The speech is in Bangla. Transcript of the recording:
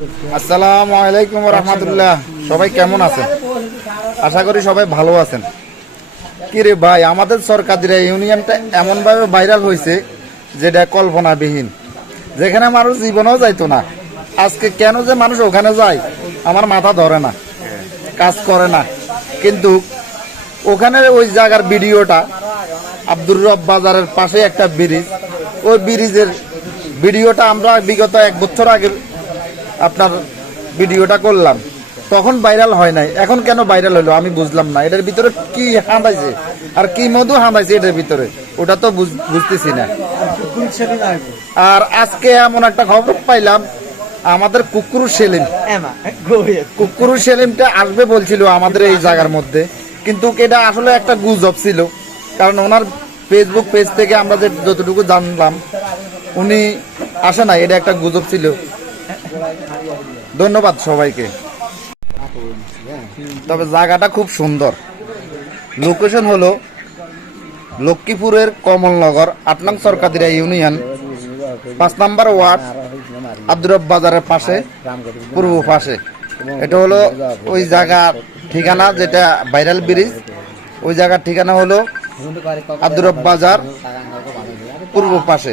আসসালামু আলাইকুম রহমতুল্লাহ। সবাই কেমন আছেন? আশা করি সবাই ভালো আছেন। কি রে ভাই, আমাদের সরকারিরা ইউনিয়নটা এমনভাবে ভাইরাল হয়েছে যেটা কল্পনাবিহীন, যেখানে মানুষ জীবনেও যাইতো না। আজকে কেন যে মানুষ ওখানে যায় আমার মাথা ধরে না, কাজ করে না। কিন্তু ওখানে ওই জায়গার ভিডিওটা, আব্দুর রব বাজারের পাশে একটা ব্রিজ, ওই ব্রিজের ভিডিওটা আমরা বিগত 1 বছর আগে আপনার ভিডিওটা করলাম, তখন ভাইরাল হয় নাই। এখন কেন ভাইরাল হলো আমি বুঝলাম না। এটার ভিতরে কি হাঁদাইছে আর কি মধু হাঁদাইছে এটার ভিতরে, ওটা তো বুঝতেছি না। আর আজকে এমন একটা খবর পাইলাম, আমাদের কুকুরু সেলিমটা আসবে বলছিল আমাদের এই জায়গার মধ্যে, কিন্তু এটা আসলে একটা গুজব ছিল। কারণ ওনার ফেসবুক পেজ থেকে আমরা যতটুকু জানলাম উনি আসে না, এটা একটা গুজব ছিল। ধন্যবাদ সবাইকে। তবে জায়গাটা খুব সুন্দর। লোকেশন হলো লক্ষ্মীপুরের কমলনগর 8 নং সরকারিরা ইউনিয়ন, 5 নম্বর ওয়ার্ড, আব্দুর রব বাজারের পাশে, পূর্ব পাশে। এটা হলো ওই জায়গার ঠিকানা, যেটা ভাইরাল ব্রিজ, ওই জায়গার ঠিকানা হলো আব্দুর রব বাজার, পূর্ব পাশে।